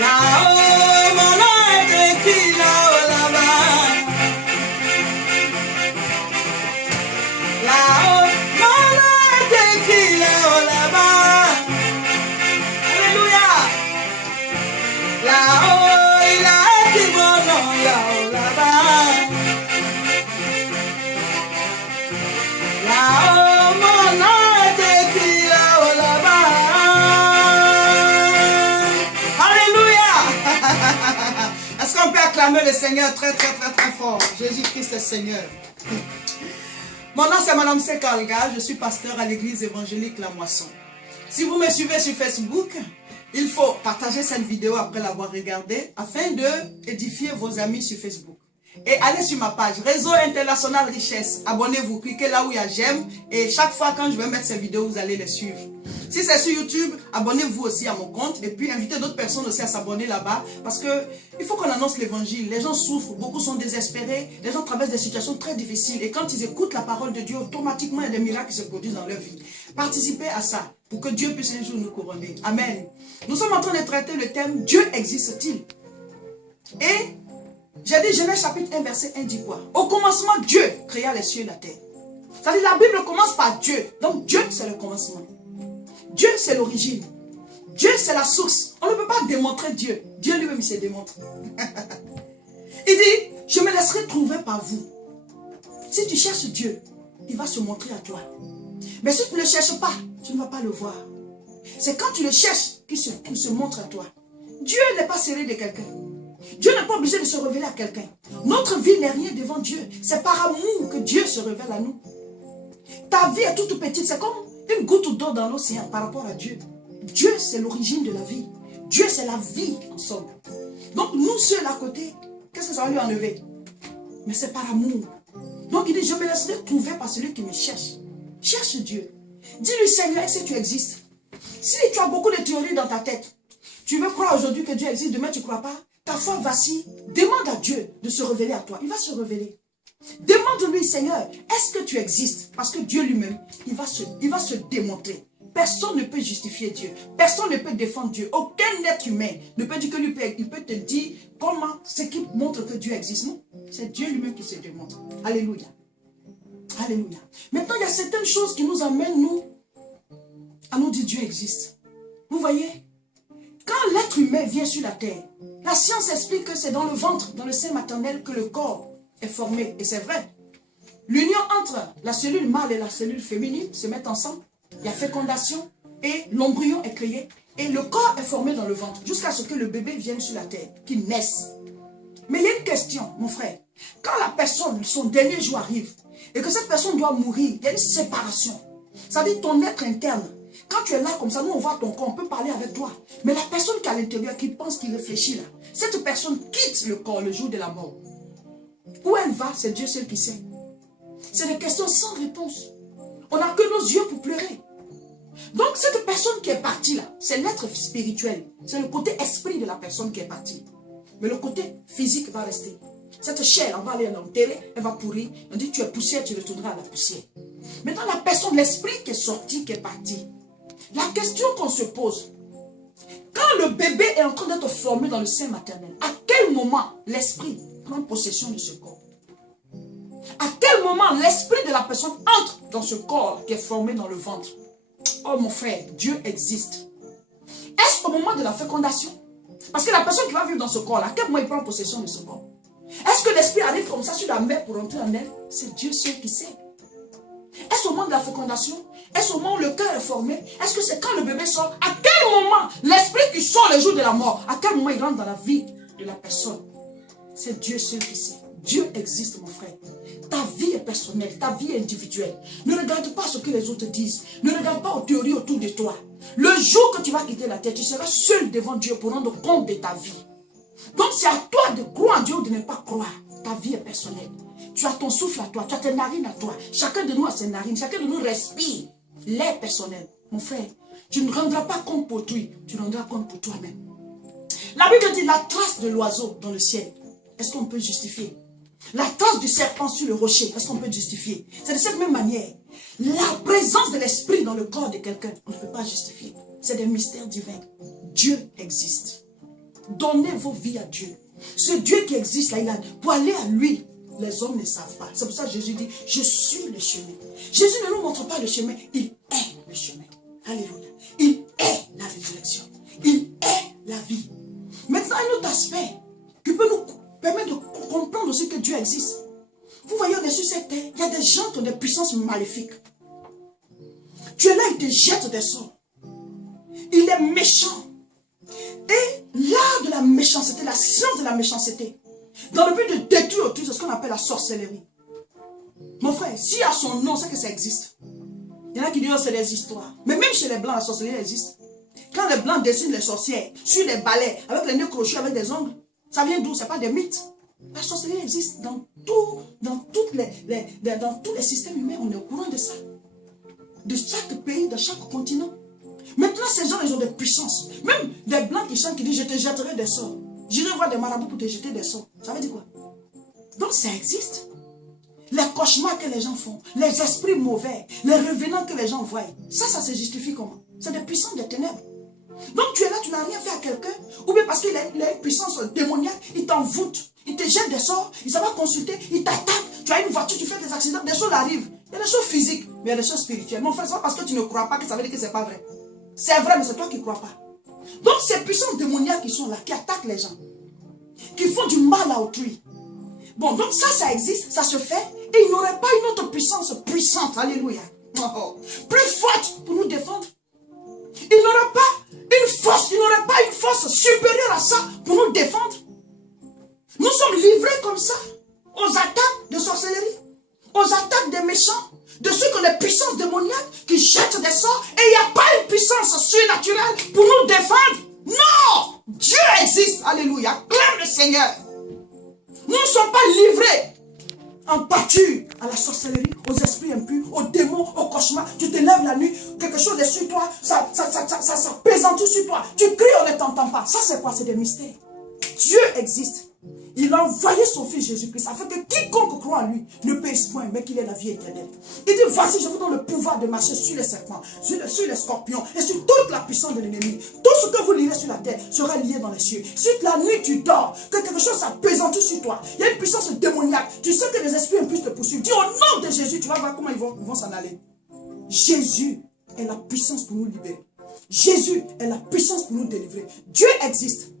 Là-haut, mon nom est écrit là-haut, là-bas. Là-haut, mon nom est écrit là-haut, là-bas. Alléluia. Là-haut, il a écrit mon nom là-haut, là-bas. Là-haut, mon nom est écrit là-haut, là-bas. Alléluia. Est-ce qu'on peut acclamer le Seigneur très très très très fort? Jésus-Christ est Seigneur. Mon nom c'est Madame Sekalga, je suis pasteur à l'église évangélique La Moisson. Si vous me suivez sur Facebook, il faut partager cette vidéo après l'avoir regardée afin de édifier vos amis sur Facebook. Et allez sur ma page Réseau International Richesse, abonnez-vous, cliquez là où il y a j'aime et chaque fois quand je vais mettre ces vidéos, vous allez les suivre. Si c'est sur YouTube, abonnez-vous aussi à mon compte et puis invitez d'autres personnes aussi à s'abonner là-bas parce que il faut qu'on annonce l'évangile. Les gens souffrent, beaucoup sont désespérés, les gens traversent des situations très difficiles et quand ils écoutent la parole de Dieu, automatiquement il y a des miracles qui se produisent dans leur vie. Participez à ça pour que Dieu puisse un jour nous couronner. Amen. Nous sommes en train de traiter le thème Dieu existe-t-il? Et j'ai dit Genèse chapitre 1 verset 1 dit quoi? Au commencement Dieu créa les cieux et la terre. C'est-à-dire la Bible commence par Dieu. Donc Dieu c'est le commencement. Dieu c'est l'origine. Dieu c'est la source. On ne peut pas démontrer Dieu. Dieu lui-même il se démontre. Il dit, je me laisserai trouver par vous. Si tu cherches Dieu, il va se montrer à toi. Mais si tu ne le cherches pas, tu ne vas pas le voir. C'est quand tu le cherches qu'il se montre à toi. Dieu n'est pas serré de quelqu'un. Dieu n'est pas obligé de se révéler à quelqu'un. Notre vie n'est rien devant Dieu. C'est par amour que Dieu se révèle à nous. Ta vie est toute petite. C'est comme une goutte d'eau dans l'océan par rapport à Dieu. Dieu, c'est l'origine de la vie. Dieu, c'est la vie en somme. Donc, nous, ceux à côté, qu'est-ce que ça va lui enlever? Mais c'est par amour. Donc, il dit, je me laisserai trouver par celui qui me cherche. Cherche Dieu. Dis-lui, Seigneur, est-ce que tu existes? Si tu as beaucoup de théories dans ta tête, tu veux croire aujourd'hui que Dieu existe, demain tu ne crois pas, ta foi vacille, demande à Dieu de se révéler à toi. Il va se révéler. Demande-lui, Seigneur, est-ce que tu existes? Parce que Dieu lui-même, il va se démontrer. Personne ne peut justifier Dieu. Personne ne peut défendre Dieu. Aucun être humain ne peut dire que lui, il peut te dire comment, ce qui montre que Dieu existe. Non, c'est Dieu lui-même qui se démontre. Alléluia. Alléluia. Maintenant, il y a certaines choses qui nous amènent, nous, à nous dire Dieu existe. Vous voyez? Quand l'être humain vient sur la terre, la science explique que c'est dans le ventre, dans le sein maternel, que le corps est formé. Et c'est vrai. L'union entre la cellule mâle et la cellule féminine se met ensemble. Il y a fécondation et l'embryon est créé. Et le corps est formé dans le ventre jusqu'à ce que le bébé vienne sur la terre, qu'il naisse. Mais il y a une question, mon frère. Quand la personne, son dernier jour arrive, et que cette personne doit mourir, il y a une séparation. Ça veut dire ton être interne. Quand tu es là comme ça, nous on voit ton corps, on peut parler avec toi. Mais la personne qui est à l'intérieur, qui pense, qui réfléchit là, cette personne quitte le corps le jour de la mort. Où elle va, c'est Dieu seul qui sait. C'est des questions sans réponse. On n'a que nos yeux pour pleurer. Donc cette personne qui est partie là, c'est l'être spirituel. C'est le côté esprit de la personne qui est partie. Mais le côté physique va rester. Cette chair, on va aller l'enterrer, elle va pourrir. On dit tu es poussière, tu retourneras à la poussière. Maintenant la personne, l'esprit qui est sorti, qui est parti. La question qu'on se pose, quand le bébé est en train d'être formé dans le sein maternel, à quel moment l'esprit prend possession de ce corps? À quel moment l'esprit de la personne entre dans ce corps qui est formé dans le ventre? Oh mon frère, Dieu existe. Est-ce au moment de la fécondation? Parce que la personne qui va vivre dans ce corps-là, à quel moment il prend possession de ce corps? Est-ce que l'esprit arrive comme ça sur la mère pour entrer en elle? C'est Dieu seul qui sait. Est-ce au moment de la fécondation? Est-ce au moment où le cœur est formé? Est-ce que c'est quand le bébé sort? À quel moment l'esprit qui sort le jour de la mort? À quel moment il rentre dans la vie de la personne? C'est Dieu seul qui sait. Dieu existe, mon frère. Ta vie est personnelle, ta vie est individuelle. Ne regarde pas ce que les autres disent. Ne regarde pas aux théories autour de toi. Le jour que tu vas quitter la terre, tu seras seul devant Dieu pour rendre compte de ta vie. Donc c'est à toi de croire en Dieu ou de ne pas croire. Ta vie est personnelle. Tu as ton souffle à toi, tu as tes narines à toi. Chacun de nous a ses narines, chacun de nous respire. L'air personnel. Mon frère, tu ne rendras pas compte pour autrui, tu rendras compte pour toi-même. La Bible dit la trace de l'oiseau dans le ciel. Est-ce qu'on peut justifier? La trace du serpent sur le rocher, est-ce qu'on peut justifier? C'est de cette même manière. La présence de l'esprit dans le corps de quelqu'un, on ne peut pas justifier. C'est des mystères divins. Dieu existe. Donnez vos vies à Dieu. Ce Dieu qui existe là, pour aller à lui, les hommes ne savent pas. C'est pour ça que Jésus dit, je suis le chemin. Jésus ne nous montre pas le chemin, il est le chemin. Alléluia. Il est la résurrection. Il est la vie. Maintenant, un autre aspect qui peut nous permettre de comprendre aussi que Dieu existe. Vous voyez, au-dessus de cette terre, il y a des gens qui ont des puissances maléfiques. Dieu là, il te jette des sorts. Il est méchant. Et l'art de la méchanceté, la science de la méchanceté, dans le but de détruire autrui, c'est ce qu'on appelle la sorcellerie. Mon frère, s'il y a son nom, c'est que ça existe. Il y en a qui disent que c'est des histoires. Mais même chez les blancs, la sorcellerie existe. Quand les blancs dessinent les sorcières sur les balais, avec les nœuds crochus, avec des ongles, ça vient d'où? Ce n'est pas des mythes. La sorcellerie existe dans tous les systèmes humains. On est au courant de ça. De chaque pays, de chaque continent. Maintenant, ces gens, ils ont des puissances. Même des blancs qui chantent, qui disent, je te jetterai des sorts. J'irai voir des marabouts pour te jeter des sorts. Ça veut dire quoi? Donc, ça existe. Les cauchemars que les gens font, les esprits mauvais, les revenants que les gens voient, ça se justifie comment? C'est des puissances des ténèbres. Donc, tu es là, tu n'as rien fait à quelqu'un, ou bien parce qu'il a une puissance démoniaque, il t'envoûte, il te jette des sorts, il s'en va consulter, il t'attaque, tu as une voiture, tu fais des accidents, des choses arrivent. Il y a des choses physiques, mais il y a des choses spirituelles. Mon frère, c'est pas parce que tu ne crois pas que ça veut dire que ce n'est pas vrai. C'est vrai, mais c'est toi qui ne crois pas. Donc, ces puissances démoniaques qui sont là, qui attaquent les gens, qui font du mal à autrui. Bon, donc ça existe, ça se fait, et il n'aurait pas une autre puissance puissante, alléluia, plus forte pour nous défendre. Il n'aurait pas une force supérieure à ça pour nous défendre. Nous sommes livrés comme ça aux attaques de sorcellerie, aux attaques des méchants, de ceux qui ont des puissances démoniaques, qui jettent des sorts, et il n'y a pas une puissance surnaturelle pour nous défendre. Non! Dieu existe, alléluia, acclame le Seigneur. Nous ne sommes pas livrés en pâture à la sorcellerie, aux esprits impurs, aux démons, aux cauchemars. Tu te lèves la nuit, quelque chose est sur toi, ça pesante sur toi. Tu cries, on ne t'entend pas. Ça c'est quoi? C'est des mystères. Dieu existe. Il a envoyé son fils Jésus-Christ afin que quiconque croit en lui ne périsse point, mais qu'il ait la vie éternelle. Il dit, voici, je vous donne le pouvoir de marcher sur les serpents, sur les scorpions et sur toute la puissance de l'ennemi. Tout ce que vous lirez sur la terre sera lié dans les cieux. Si la nuit tu dors, que quelque chose s'apesantit sur toi, il y a une puissance démoniaque, tu sais que les esprits impuissent te poursuivre. Dis au nom de Jésus, tu vas voir comment ils vont s'en aller. Jésus est la puissance pour nous libérer. Jésus est la puissance pour nous délivrer. Dieu existe.